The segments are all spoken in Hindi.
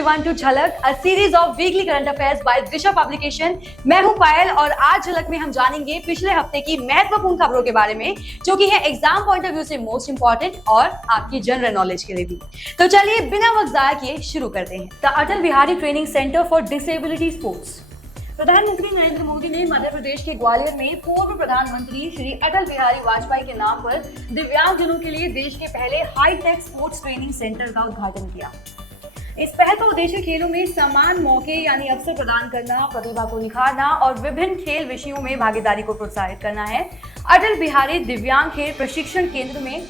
everyone to झलक, a series of weekly current affairs by Disha publication. मैं हूं पायल और आज झलक में हम जानेंगे पिछले हफ्ते की महत्वपूर्ण खबरों के बारे में, जो कि है एग्जाम पॉइंट ऑफ व्यू से मोस्ट इंपॉर्टेंट और आपकी जनरल नॉलेज के लिए भी। तो चलिए बिना वक्त जाया किए शुरू करते हैं। The Atal Bihari training centre for disability sports. प्रधानमंत्री नरेंद्र मोदी ने मध्य प्रदेश के ग्वालियर में पूर्व प्रधानमंत्री श्री अटल बिहारी वाजपेयी के नाम पर दिव्यांगजनों के लिए देश के पहले हाईटेक स्पोर्ट्स ट्रेनिंग सेंटर का उद्घाटन किया। इस पहल का उद्देश्य खेलों में समान मौके यानी अवसर प्रदान करना, प्रतिभा को निखारना और विभिन्न खेल विषयों में भागीदारी को प्रोत्साहित करना है। अटल बिहारी दिव्यांग खेल प्रशिक्षण केंद्र में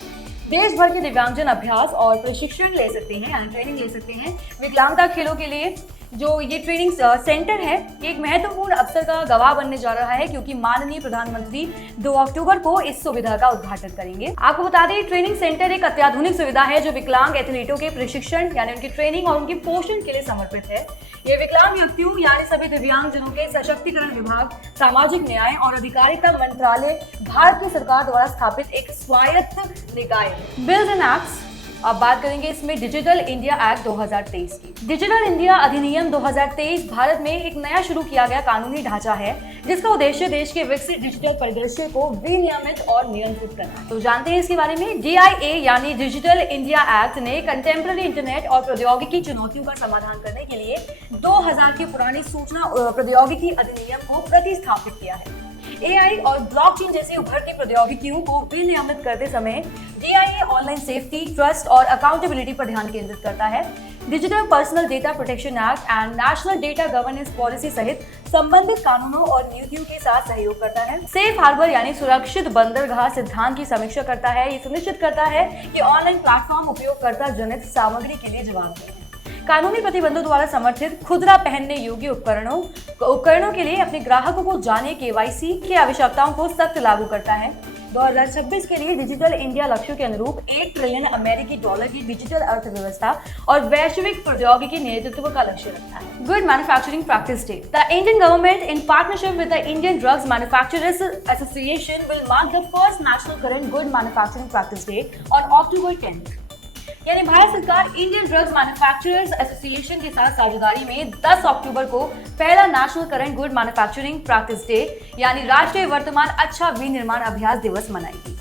देश भर के दिव्यांगजन अभ्यास और प्रशिक्षण ले सकते हैं यानी ट्रेनिंग ले सकते हैं। विकलांगता खेलों के लिए जो ये ट्रेनिंग सेंटर है, एक महत्वपूर्ण अवसर का गवाह बनने जा रहा है, क्योंकि माननीय प्रधानमंत्री 2 अक्टूबर को इस सुविधा का उद्घाटन करेंगे। आपको बता दें, ट्रेनिंग सेंटर एक अत्याधुनिक सुविधा है जो विकलांग एथलीटों के प्रशिक्षण यानी उनकी ट्रेनिंग और उनके पोषण के लिए समर्पित है। ये विकलांग व्यक्तियों यानी सभी दिव्यांगजनों के सशक्तिकरण विभाग, सामाजिक न्याय और अधिकारिता मंत्रालय, भारत की सरकार द्वारा स्थापित एक स्वायत्त निकाय है। बिल्स एंड एक्ट्स, अब बात करेंगे इसमें डिजिटल इंडिया एक्ट 2023 की। डिजिटल इंडिया अधिनियम 2023 भारत में एक नया शुरू किया गया कानूनी ढांचा है, जिसका उद्देश्य देश के विकसित डिजिटल परिदृश्य को विनियमित और नियंत्रित करना है। तो जानते हैं इसके बारे में। DIA यानी डिजिटल इंडिया एक्ट ने कंटेम्पररी इंटरनेट और प्रौद्योगिकी चुनौतियों का समाधान करने के लिए 2000 की पुरानी सूचना प्रौद्योगिकी अधिनियम को प्रतिस्थापित किया है। AI और ब्लॉकचेन जैसी उभरती प्रौद्योगिकियों को विनियमित करते समय DIA ऑनलाइन सेफ्टी, ट्रस्ट और अकाउंटेबिलिटी पर ध्यान केंद्रित करता है। Digital personal data protection act and national data governance policy सहित संबंधित कानूनों और नीतियों के साथ सहयोग करता है। सेफ हार्बर यानी सुरक्षित बंदरगाह सिद्धांत की समीक्षा करता है। ये सुनिश्चित करता है कि ऑनलाइन प्लेटफॉर्म उपयोगकर्ता जनित सामग्री के लिए जवाबदेह है। कानूनी प्रतिबंधों द्वारा समर्थित खुदरा पहनने योग्य उपकरणों के लिए अपने ग्राहकों को जाने KYC की आवश्यकताओं को सख्त लागू करता है। 2026 के लिए डिजिटल इंडिया लक्ष्यों के अनुरूप $1 ट्रिलियन अमेरिकी डॉलर की डिजिटल अर्थव्यवस्था और वैश्विक प्रौद्योगिकी नेतृत्व का लक्ष्य रखता है। Good manufacturing practice day. The Indian government in partnership with the Indian drugs manufacturers association will mark the first national current good manufacturing practice day on October 10th। यानी भारत सरकार इंडियन ड्रग्स मैन्युफैक्चरर्स एसोसिएशन के साथ साझेदारी में 10 अक्टूबर को पहला national current good manufacturing practice day यानी राष्ट्रीय वर्तमान अच्छा विनिर्माण अभ्यास दिवस मनाएगी।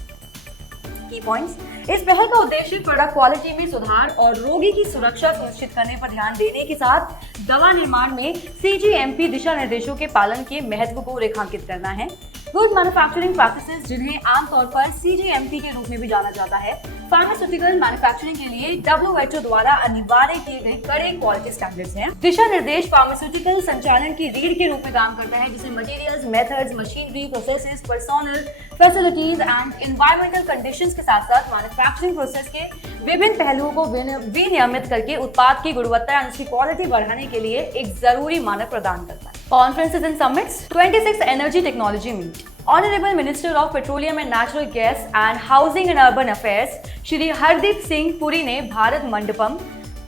की पॉइंट्स, इस पहल का उद्देश्य प्रोडक्ट क्वालिटी में सुधार और रोगी की सुरक्षा सुनिश्चित करने पर ध्यान देने के साथ दवा निर्माण में CGMP दिशा निर्देशों के पालन के महत्व को रेखांकित करना है। गुड मैन्युफैक्चरिंग प्रैक्टिसेस, जिन्हें आमतौर पर CGMP के रूप में भी जाना जाता है, फार्मास्यूटिकल मैन्युफैक्चरिंग के लिए WHO द्वारा अनिवार्य किए गए कड़े क्वालिटी स्टैंडर्ड्स हैं। दिशा निर्देश फार्मास्यूटिकल संचालन की रीढ़ के रूप में काम करता है, जिसे materials, methods, machinery, processes, personnel, facilities and environmental conditions के साथ साथ मैन्युफैक्चरिंग प्रोसेस के विभिन्न पहलुओं को विनियमित करके उत्पाद की गुणवत्ता और उसकी क्वालिटी बढ़ाने के लिए एक जरूरी मानक प्रदान करता है। Conferences and summits, 26th Energy Technology Meet. Honorable Minister of Petroleum and Natural Gas and Housing and Urban Affairs Shri Hardeep Singh Puri ने भारत मंडपम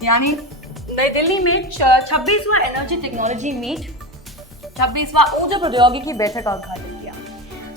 यानी नई दिल्ली में 26वां एनर्जी टेक्नोलॉजी मीट 26वां ऊर्जा प्रौद्योगिकी बैठक का उद्घाटन किया।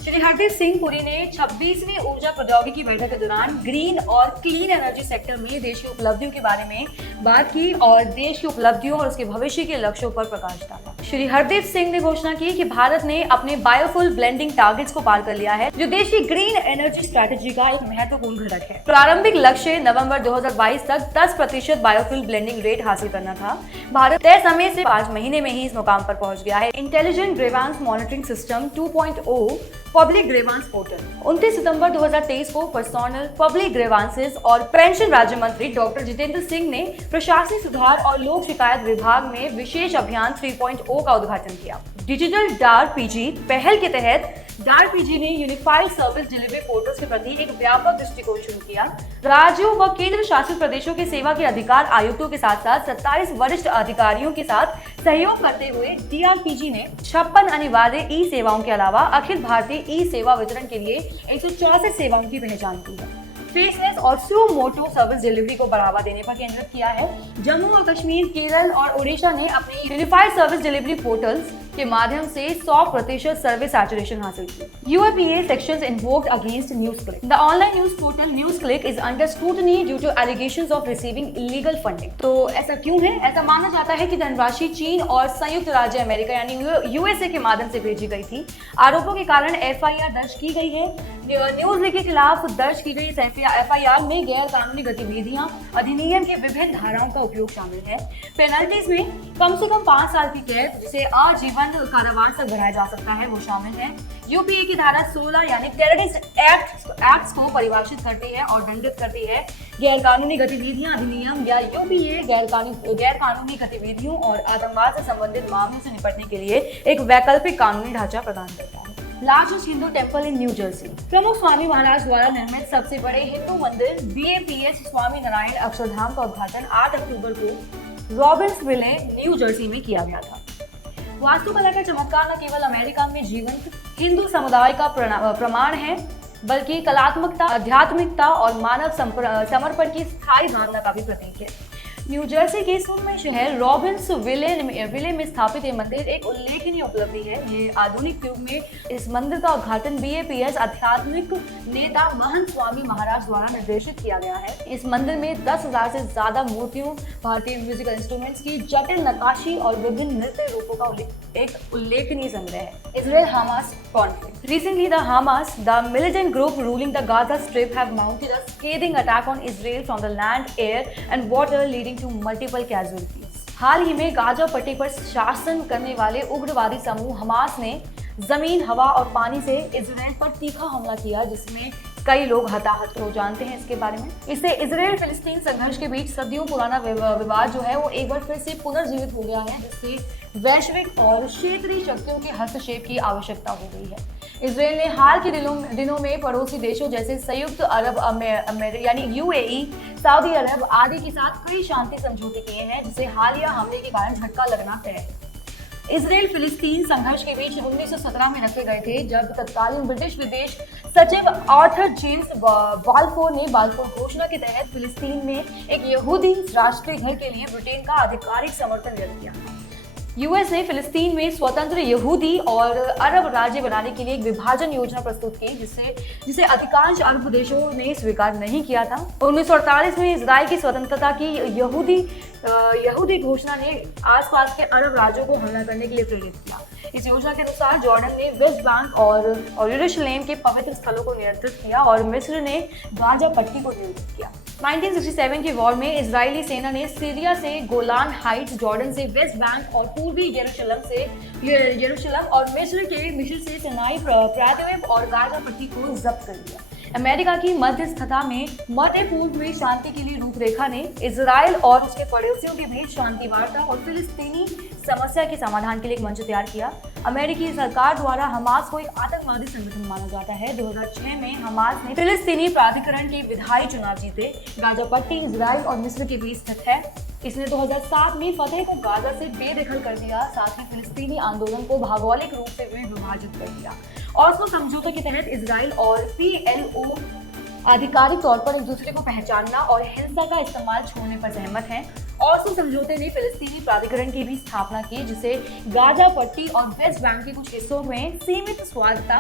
श्री हरदीप सिंह पुरी ने 26वीं ऊर्जा प्रौद्योगिकी बैठक के दौरान ग्रीन और क्लीन एनर्जी सेक्टर में देश की उपलब्धियों के बारे में बात की और देश की उपलब्धियों और उसके भविष्य के लक्ष्यों पर प्रकाश डाला। श्री हरदीप सिंह ने घोषणा की कि भारत ने अपने बायोफुल ब्लेंडिंग टारगेट्स को पार कर लिया है, जो देश की ग्रीन एनर्जी स्ट्रेटेजी का एक महत्वपूर्ण घटक है। प्रारंभिक लक्ष्य नवंबर 2022 तक 10% बायोफुल ब्लेंडिंग रेट हासिल करना था। भारत तय समय से 5 महीने में ही इस मुकाम पर पहुंच गया है। Intelligent grievance monitoring system 2.0 public grievance portal 29 सितंबर 2023 को पर्सनल पब्लिक ग्रीवेंसेस और पेंशन राज्य मंत्री डॉक्टर जितेंद्र सिंह ने प्रशासनिक सुधार और लोक शिकायत विभाग में विशेष अभियान 3.0 का उद्घाटन किया। डिजिटल डार PG पहल के तहत डार PG ने यूनिफाइड सर्विस डिलीवरी पोर्टल्स के प्रति एक व्यापक दृष्टिकोण शुरू किया। राज्यों व केंद्र शासित प्रदेशों के सेवा के अधिकार आयुक्तों के साथ साथ 27 वरिष्ठ अधिकारियों के साथ सहयोग करते हुए DRPG ने 56 अनिवार्य ई सेवाओं के अलावा अखिल भारतीय ई सेवा वितरण के लिए 164 सेवाओं की पहचान की है। फेसलेस और सू मोटो सर्विस डिलीवरी को बढ़ावा देने पर केंद्रित किया है। जम्मू और कश्मीर, केरल और ओडिशा ने अपने यूनिफाइड सर्विस डिलीवरी पोर्टल्स के माध्यम से 100% सर्विस सैचुरेशन हासिल की। UAPA sections invoked against NewsClick. The online news portal NewsClick is under scrutiny due to allegations of receiving illegal funding. तो ऐसा क्यों है? ऐसा माना जाता है कि धनराशि चीन और संयुक्त राज्य अमेरिका यानी USA के माध्यम से भेजी गई थी। आरोपों के कारण FIR दर्ज की गई है। न्यूज़ के खिलाफ दर्ज की गई इस FIR में गैर कानूनी गतिविधियां अधिनियम के विभिन्न धाराओं का उपयोग शामिल है। पेनल्टीज में कम से कम 5 साल की कैद जिसे आजीवन कारावास तक बढ़ाया जा सकता है वो शामिल है। UPA की धारा 16 यानी टेररिस्ट एक्ट्स को परिभाषित करती है और दंडित करती है। गैर कानूनी गतिविधियां अधिनियम या UPA गैर कानूनी गतिविधियों और आतंकवाद से संबंधित मामलों से निपटने के लिए एक वैकल्पिक कानूनी ढांचा प्रदान करता है। Largest Hindu temple in new Jersey. प्रमुख स्वामी महाराज द्वारा निर्मित सबसे बड़े हिंदू मंदिर BAPS स्वामी नारायण अक्षरधाम का उद्घाटन 8 अक्टूबर को रॉबिन्सविले, न्यू जर्सी में किया गया था। वास्तुकला का चमत्कार न केवल अमेरिका में जीवंत हिंदू समुदाय का प्रमाण है बल्कि कलात्मकता, आध्यात्मिकता और मानव समर्पण की स्थायी भावना का भी प्रतीक है। न्यू जर्सी के सुनमय शहर रॉबिन्सविले में स्थापित ये मंदिर एक उल्लेखनीय उपलब्धि है। ये आधुनिक युग में इस मंदिर का उद्घाटन BAPS आध्यात्मिक नेता महंत स्वामी महाराज द्वारा निर्देशित किया गया है। इस मंदिर में 10,000 से ज्यादा मूर्तियों, भारतीय म्यूजिकल इंस्ट्रूमेंट्स की जटिल नक्काशी और विभिन्न नृत्य रूपों का एक उल्लेखनीय संग्रह है। Israel Hamas conflict. Recently, the militant group ruling the Gaza Strip have mounted a scathing attack on Israel from the land, air and water, leading to multiple casualties. हाल ही में गाजा पट्टी पर शासन करने वाले उग्रवादी समूह हमास ने जमीन, हवा और पानी से इजराइल पर तीखा हमला किया जिसमें कई लोग हताहत हो। जानते हैं इसके बारे में। इससे इजराइल फिलिस्तीन संघर्ष के बीच सदियों पुराना विवाद जो है वो एक बार फिर से पुनर्जीवित हो गया है, जिससे वैश्विक और क्षेत्रीय शक्तियों के हस्तक्षेप की आवश्यकता हो गई है। इजराइल ने हाल के दिनों में पड़ोसी देशों जैसे संयुक्त अरब अमीरात यानी UAE, सऊदी अरब आदि के साथ कई शांति समझौते किए हैं, जिसे हालिया हमले के कारण झटका लगना तय है। इजराइल फिलिस्तीन संघर्ष के बीच 1917 में रखे गए थे, जब तत्कालीन ब्रिटिश विदेश सचिव आर्थर जेम्स बाल्फोर ने बाल्फोर घोषणा के तहत फिलिस्तीन में एक यहूदी राष्ट्रीय घर के लिए ब्रिटेन का आधिकारिक समर्थन व्यक्त किया। US ने फिलिस्तीन में स्वतंत्र यहूदी और अरब राज्य बनाने के लिए एक विभाजन योजना प्रस्तुत की, जिसे अधिकांश अरब देशों ने स्वीकार नहीं किया था। 1948 में इजराइल की स्वतंत्रता की यहूदी घोषणा ने आसपास के अरब राज्यों को हमला करने के लिए प्रेरित किया। इस योजना के अनुसार जॉर्डन ने वेस्ट बैंक और यरूशलेम के पवित्र स्थलों को नियंत्रित किया और मिस्र ने गाजा पट्टी को नियंत्रित किया। 1967 के वॉर में इजरायली सेना ने सीरिया से गोलान हाइट्स, जॉर्डन से वेस्ट बैंक और पूर्वी यरूशलेम और मिस्र से सिनाई प्रायद्वीप और गाजा पट्टी को जब्त कर लिया। अमेरिका की मध्यस्थता में मध्य पूर्व में शांति के लिए रूपरेखा ने इजराइल और उसके पड़ोसियों के बीच शांति वार्ता और फिलिस्तीनी समस्या के समाधान के लिए एक मंच तैयार किया। अमेरिकी सरकार द्वारा हमास को एक आतंकवादी संगठन माना जाता है। 2006 में हमास ने फिलिस्तीनी प्राधिकरण के विधायी चुनाव जीते। गाजा पट्टी इजराइल और मिस्र के बीच स्थित है। इसने 2007 में फतेह को गाजा से बेदखल कर दिया, साथ ही फिलिस्तीनी आंदोलन को भौगोलिक रूप से विभाजित कर दिया। ऑस्लो समझौते के तहत इजराइल और PLO आधिकारिक तौर पर एक दूसरे को पहचानना और हिंसा का इस्तेमाल छोड़ने पर सहमत हैं। ऑस्लो समझौते ने फिलिस्तीनी प्राधिकरण की भी स्थापना की, जिसे गाजा पट्टी और वेस्ट बैंक के कुछ हिस्सों में सीमित स्वायत्तता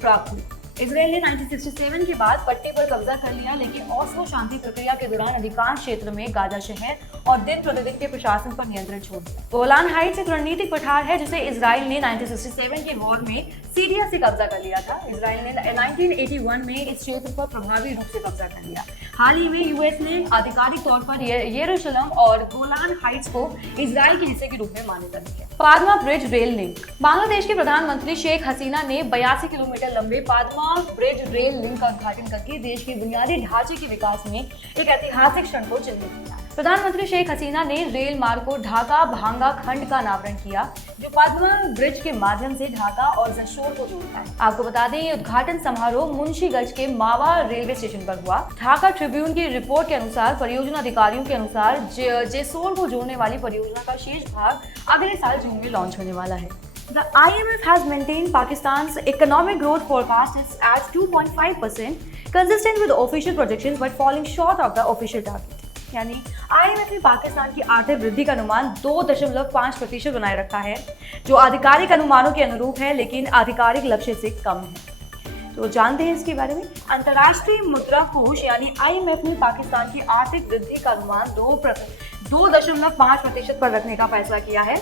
प्राप्त हुई। इजराइल ने 1967 के बाद पट्टी पर कब्जा कर लिया, लेकिन ऑस्लो शांति प्रक्रिया के दौरान अधिकांश क्षेत्र में गाजा शहर और दिन प्रतिदिन के प्रशासन पर नियंत्रण छोड़ दिया। गोलान हाइट्स एक रणनीतिक पठार है जिसे इजराइल ने 1967 के वॉर में सीरिया से कब्जा कर लिया था। इजराइल ने 1981 में इस क्षेत्र पर प्रभावी रूप से कब्जा कर लिया। हाल ही में US ने आधिकारिक तौर पर यरूशलेम और गोलान हाइट्स को इजराइल के हिस्से के रूप में मान्यता दी है। पादमा ब्रिज रेल लिंक। बांग्लादेश की प्रधानमंत्री शेख हसीना ने 82 किलोमीटर लंबे पादमा ब्रिज रेल लिंक का उद्घाटन करके देश के बुनियादी ढांचे के विकास में एक ऐतिहासिक क्षण को चिन्हित किया। प्रधानमंत्री शेख हसीना ने रेल मार्ग को ढाका भांगा खंड का अनावरण किया, जो पादमा ब्रिज के माध्यम से ढाका और जशोर को जोड़ता है। आपको बता दें, ये उद्घाटन समारोह मुंशीगंज के मावा रेलवे स्टेशन पर हुआ। ढाका ट्रिब्यून की रिपोर्ट के अनुसार, परियोजना अधिकारियों के अनुसार, जेसोर को जोड़ने वाली परियोजना का शेष भाग अगले साल जून में लॉन्च होने वाला है। The IMF has maintained Pakistan's economic growth forecast is at 2.5%, consistent with official projections but falling short of the official target. यानी IMF ने पाकिस्तान की आर्थिक वृद्धि का अनुमान 2.5% बनाए रखा है, जो आधिकारिक अनुमानों के अनुरूप है लेकिन आधिकारिक लक्ष्य से कम है। तो जानते हैं इसके बारे में। अंतर्राष्ट्रीय मुद्रा कोष यानी IMF ने पाकिस्तान की आर्थिक वृद्धि का अनुमान 2.5% पर रखने का फैसला किया है।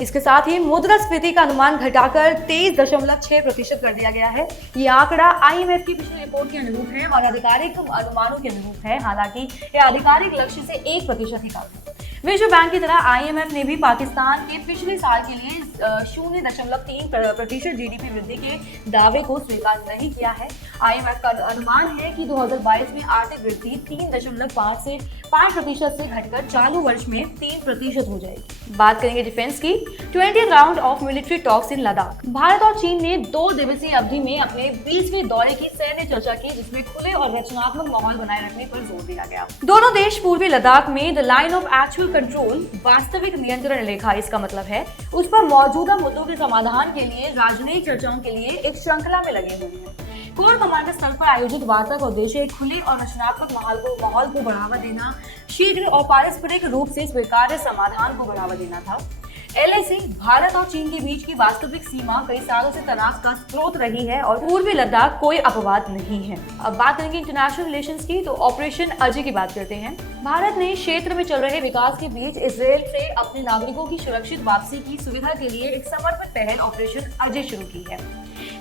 इसके साथ ही मुद्रास्फीति का अनुमान घटाकर 23.6% कर दिया गया है। ये आंकड़ा IMF की पिछली रिपोर्ट के अनुरूप है और आधिकारिक अनुमानों के अनुरूप है, हालांकि ये आधिकारिक लक्ष्य से 1% ही कम है। विश्व बैंक की तरह IMF ने भी पाकिस्तान के पिछले साल के लिए 0.3% GDP वृद्धि के दावे को स्वीकार नहीं किया है। IMF का अनुमान है कि 2022 में आर्थिक वृद्धि 3.5 से 5% से घटकर चालू वर्ष में 3% हो जाएगी। बात करेंगे डिफेंस की। 20th round of military talks in Ladakh. Bharat और चीन ने 2 दिवसीय अवधि में अपने 20वें दौरे की सैन्य चर्चा की, जिसमें खुले और रचनात्मक माहौल बनाए रखने पर जोर दिया गया। दोनों देश पूर्वी लद्दाख में the line of actual control, वास्तविक नियंत्रण रेखा इसका मतलब है, उस पर मौजूदा मुद्दों के समाधान के लिए राजनयिक चर्चाओं के लिए एक श्रृंखला में लगे हुए हैं। कोर कमांडर स्तर पर आयोजित वार्ता का उद्देश्य एक खुले और रचनात्मक माहौल को बढ़ावा देना, शीघ्र और पारस्परिक रूप से स्वीकार्य समाधान को बढ़ावा देना था। LAC भारत और चीन के बीच की वास्तविक सीमा कई सालों से तनाव का स्रोत रही है और पूर्वी लद्दाख कोई अपवाद नहीं है। अब बात करेंगे इंटरनेशनल रिलेशंस की, तो ऑपरेशन अजय की बात करते हैं। भारत ने क्षेत्र में चल रहे विकास के बीच इजरायल से अपने नागरिकों की सुरक्षित वापसी की सुविधा के लिए एक समर्पित पहल ऑपरेशन अजय शुरू की है।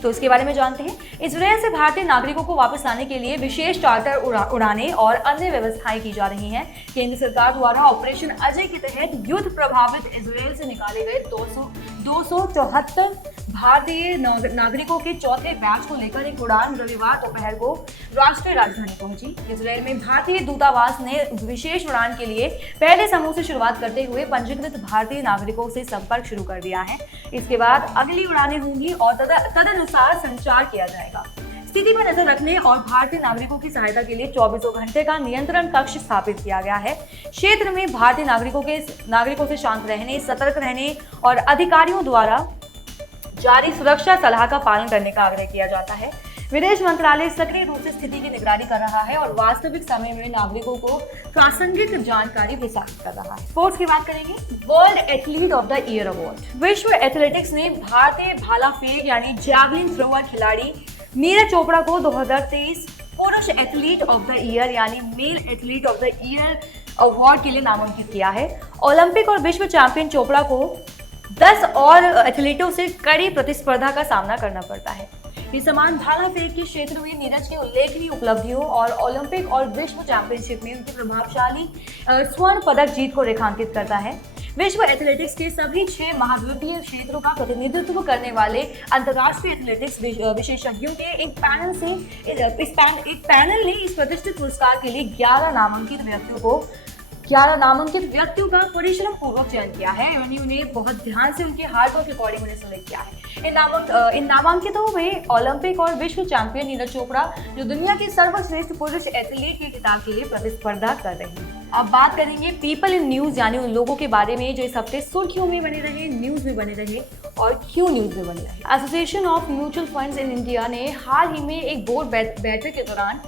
तो इसके बारे में जानते हैं। इजरायल से भारतीय नागरिकों को वापस लाने के लिए विशेष चार्टर उड़ानें और अन्य व्यवस्थाएं की जा रही हैं। केंद्र सरकार द्वारा ऑपरेशन अजय के तहत युद्ध प्रभावित इजरायल से निकाले गए 274 भारतीय नागरिकों के चौथे बैच को लेकर एक उड़ान रविवार दोपहर को राष्ट्रीय राजधानी पहुंची। इजरायल में भारतीय दूतावास ने विशेष उड़ान के लिए पहले समूह से शुरुआत करते हुए पंजीकृत भारतीय नागरिकों से संपर्क शुरू कर दिया है। इसके बाद अगली उड़ानें होंगी और तदनुसार संचार किया जाएगा। स्थिति पर नजर रखने और भारतीय नागरिकों की सहायता के लिए 24 घंटे का नियंत्रण कक्ष स्थापित किया गया है। क्षेत्र में भारतीय नागरिकों से शांत रहने, सतर्क रहने और अधिकारियों द्वारा जारी सुरक्षा सलाह का पालन करने का आग्रह किया जाता है। विदेश मंत्रालय सक्रिय रूप से स्थिति की निगरानी कर रहा है और वास्तविक समय में नागरिकों को प्रासंगिक जानकारी प्रसारित कर रहा है। स्पोर्ट्स की बात करेंगे। World athlete of the year award. विश्व एथलेटिक्स ने भारतीय भाला फेंक यानी जैवलिन थ्रोअर खिलाड़ी नीरज चोपड़ा को 2023 पुरुष एथलीट ऑफ द ईयर यानी male athlete of the year award के लिए नामांकित किया है। ओलंपिक और विश्व चैंपियन चोपड़ा को 10 और एथलीटों से कड़ी प्रतिस्पर्धा का सामना करना पड़ता है। ये सम्मान भाला फेंक के क्षेत्र में नीरज की उल्लेखनीय उपलब्धियों और ओलंपिक और विश्व चैंपियनशिप में उनकी प्रभावशाली स्वर्ण पदक जीत को रेखांकित करता है। विश्व एथलेटिक्स के सभी 6 महाद्वीपीय क्षेत्रों का प्रतिनिधित्व करने वाले अंतर्राष्ट्रीय एथलेटिक्स विशेषज्ञों के एक पैनल ने इस प्रतिष्ठित पुरस्कार के लिए 11 नामांकित व्यक्तियों का परिश्रम पूर्वक चयन किया है। यानी उन्हें बहुत ध्यान से उनके हार्ड वर्क अकॉर्डिंग उन्हें सेलेक्ट किया है। इन नामांकितों में ओलंपिक और विश्व चैंपियन नीरज चोपड़ा, जो दुनिया के सर्वश्रेष्ठ पुरुष एथलीट के खिताब के लिए प्रतिस्पर्धा कर रहे हैं। अब बात करेंगे पीपल इन न्यूज यानी उन लोगों के बारे में जो इस हफ्ते सुर्खियों में बने रहे, न्यूज में बने रहे और क्यों न्यूज में बने रहे। Association of mutual funds in India ने हाल ही में एक बोर्ड बैठक के दौरान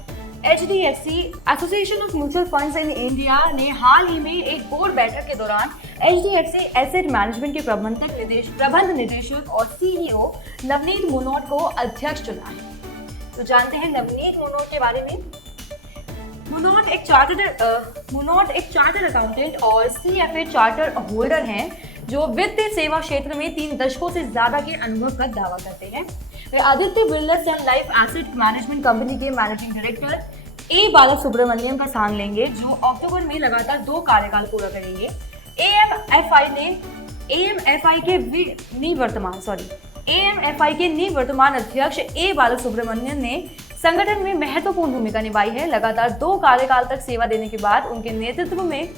association of mutual funds in India ने हाल ही में एक बोर्ड बैठक के दौरान HDFC एसेट मैनेजमेंट के प्रबंध निदेशक और CEO नवनीत मुनोट को अध्यक्ष चुना है। तो जानते हैं नवनीत मुनोट के बारे में। मुनोट एक चार्टर्ड अकाउंटेंट और CFA चार्टर होल्डर हैं, जो वित्तीय सेवा क्षेत्र में 3 दशकों से ज्यादा के अनुभव का दावा करते हैं। वे आदित्य बिरला सन लाइफ एसेट मैनेजमेंट कंपनी के मैनेजिंग डायरेक्टर A बालासुब्रमण्यम का स्थान लेंगे, जो अक्टूबर में लगातार 2 कार्यकाल पूरा करेंगे। AMFI के निवर्तमान अध्यक्ष A बालासुब्रमण्यम ने संगठन में महत्वपूर्ण भूमिका निभाई है। लगातार 2 कार्यकाल तक सेवा देने के बाद उनके नेतृत्व ने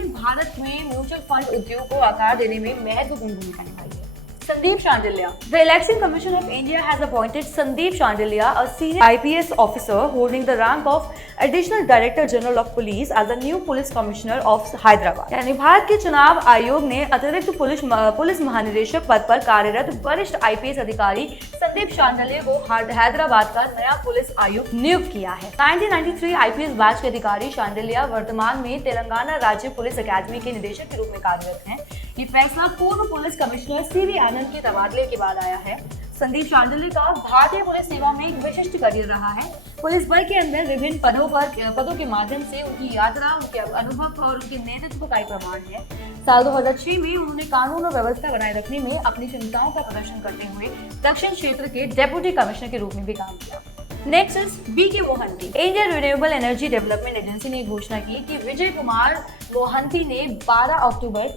भारत में म्यूचुअल फंड उद्योग को आकार देने में महत्वपूर्ण भूमिका निभाई है। Sandeep Shandilia. The Election Commission of India has appointed Sandeep Shandilia, a senior IPS officer holding the rank of Additional Director General of Police, as the new Police Commissioner of Hyderabad. यानी भारत के चुनाव आयोग ने अतिरिक्त पुलिस महानिदेशक पद पर कार्यरत वरिष्ठ IPS अधिकारी संदीप शांडिल्य को हैदराबाद का नया पुलिस आयुक्त नियुक्त किया है। 1993 IPS बैच के अधिकारी शांडिल्य वर्तमान में तेलंगाना राज्य पुलिस अकादमी के निदेशक के रूप में कार्यरत हैं। ये फैसला पूर्व पुलिस कमिश्नर CV आनंद के तबादले के बाद आया है। संदीप शांडिल्य का भारतीय पुलिस सेवा में एक विशिष्ट करियर रहा है। पुलिस बल के अंदर विभिन्न पदों के माध्यम से उनकी यात्रा, उनके अनुभव और उनके नेतृत्व का एक प्रमाण है। साल 2006 में उन्होंने कानून और व्यवस्था बनाए रखने में अपनी क्षमताओं का प्रदर्शन करते हुए दक्षिण क्षेत्र के डेप्यूटी कमिश्नर के रूप में भी काम किया। Next is BK Mohanty. Indian renewable energy development agency ने घोषणा की कि विजय कुमार मोहंती ने 12 अक्टूबर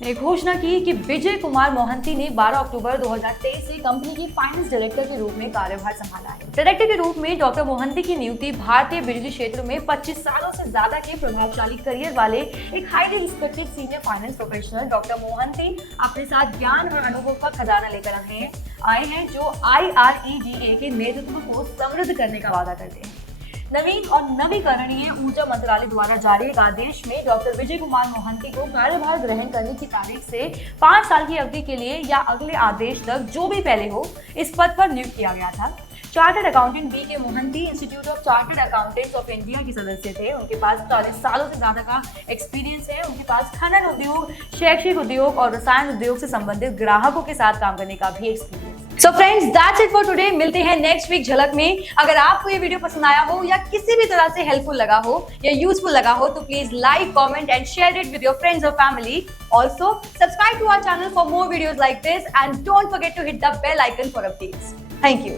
2023 से कंपनी की फाइनेंस डायरेक्टर के रूप में कार्यभार संभाला है। डायरेक्टर के रूप में डॉक्टर मोहंती की नियुक्ति भारतीय बिजली क्षेत्र में 25 सालों से ज्यादा के प्रभावशाली करियर वाले एक highly respected senior finance professional doctor Mohanty अपने साथ ज्ञान और अनुभव का खजाना लेकर आए हैं जो IREDA के नेतृत्व को समृद्ध करने का वादा करते हैं। नवीन और नवीकरणीय ऊर्जा मंत्रालय द्वारा जारी एक आदेश में डॉक्टर विजय कुमार मोहंती को कार्यभार ग्रहण करने की तारीख से 5 साल की अवधि के लिए या अगले आदेश तक जो भी पहले हो इस पद पर नियुक्त किया गया था। Chartered accountant BK Mohanty institute of chartered accountants of India के सदस्य थे। उनके पास 40 सालों से ज्यादा का एक्सपीरियंस है। उनके पास खनन उद्योग, शैक्षिक उद्योग और रसायन उद्योग से संबंधित ग्राहकों के साथ काम करने का भी experience. So friends, that's it for today. मिलते हैं नेक्स्ट वीक झलक में। अगर आपको ये वीडियो पसंद आया हो या किसी भी तरह से हेल्पफुल लगा हो या यूजफुल लगा हो तो please like, comment and share it with your friends और family. Also, subscribe to our channel for more videos like this and don't forget to hit the bell icon for updates. Thank you.